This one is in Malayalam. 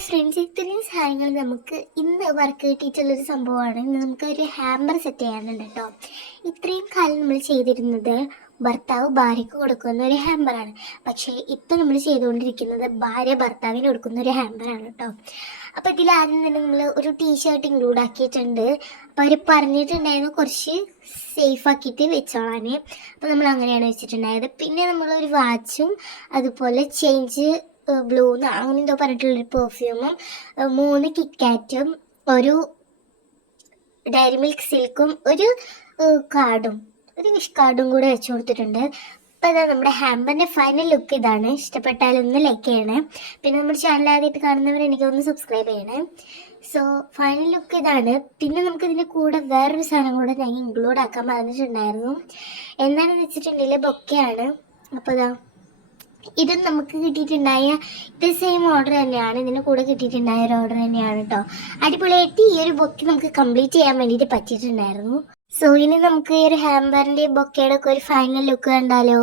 ഹായ് ഫ്രണ്ട്സ്, ഇത്രയും സാധനങ്ങൾ നമുക്ക് ഇന്ന് വർക്ക് കിട്ടിയിട്ടുള്ളൊരു സംഭവമാണ്. ഇന്ന് നമുക്കൊരു ഹാമ്പർ സെറ്റ് ചെയ്യാനുണ്ട് കേട്ടോ. ഇത്രയും കാലം നമ്മൾ ചെയ്തിരുന്നത് ഭർത്താവ് ഭാര്യയ്ക്ക് കൊടുക്കുന്ന ഒരു ഹാമ്പറാണ്. പക്ഷേ ഇപ്പം നമ്മൾ ചെയ്തുകൊണ്ടിരിക്കുന്നത് ഭാര്യ ഭർത്താവിന് കൊടുക്കുന്ന ഒരു ഹാമ്പറാണ് കേട്ടോ. അപ്പോൾ ഇതിൽ ആദ്യം തന്നെ നമ്മൾ ഒരു ടീഷർട്ട് ഇൻക്ലൂഡ് ആക്കിയിട്ടുണ്ട്. അപ്പോൾ അവർ പറഞ്ഞിട്ടുണ്ടായിരുന്നു കുറച്ച് സേഫ് ആക്കിയിട്ട് വെച്ചോളാൻ. അപ്പോൾ നമ്മൾ അങ്ങനെയാണ് വെച്ചിട്ടുണ്ടായത്. പിന്നെ നമ്മളൊരു വാച്ചും അതുപോലെ ചേഞ്ച് ബ്ലൂന്ന് അങ്ങനെ എന്തോ പറഞ്ഞിട്ടുള്ളൊരു പെർഫ്യൂമും 3 കിറ്റ്കാറ്റും ഒരു ഡയറി മിൽക്ക് സിൽക്കും ഒരു കാർഡും ഒരു വിഷ് കാർഡും കൂടെ വെച്ച് കൊടുത്തിട്ടുണ്ട്. അപ്പോൾ അതാ നമ്മുടെ ഹാമ്പറിൻ്റെ ഫൈനൽ ലുക്ക് ഇതാണ്. ഇഷ്ടപ്പെട്ടാലൊന്ന് ലൈക്ക് ചെയ്യണേ. പിന്നെ നമ്മുടെ ചാനൽ ആദ്യമായിട്ട് കാണുന്നവർ എനിക്കൊന്ന് സബ്സ്ക്രൈബ് ചെയ്യണേ. സോ ഫൈനൽ ലുക്ക് ഇതാണ്. പിന്നെ നമുക്കിതിൻ്റെ കൂടെ വേറൊരു സാധനം കൂടെ ഞാൻ ഇൻക്ലൂഡ് ആക്കാൻ പറഞ്ഞിട്ടുണ്ടായിരുന്നു. എന്താണെന്ന് വെച്ചിട്ടുണ്ടെങ്കിൽ ബൊക്കെയാണ്. അപ്പോൾ ഇതാ ഇതും നമുക്ക് കിട്ടിയിട്ടുണ്ടായ ഇത് സെയിം ഓർഡർ തന്നെയാണ്. ഇതിന് കൂടെ കിട്ടിയിട്ടുണ്ടായ ഒരു ഓർഡർ തന്നെയാണ് കേട്ടോ. അടിപൊളിയായിട്ട് ഈ ഒരു ബൊക്കെ നമുക്ക് കംപ്ലീറ്റ് ചെയ്യാൻ വേണ്ടിയിട്ട് പറ്റിയിട്ടുണ്ടായിരുന്നു. സോ ഇനി നമുക്ക് ഈ ഒരു ഹാമ്പറിൻ്റെ ബൊക്കയുടെ ഒക്കെ ഒരു ഫൈനൽ ലുക്ക് കണ്ടാലോ.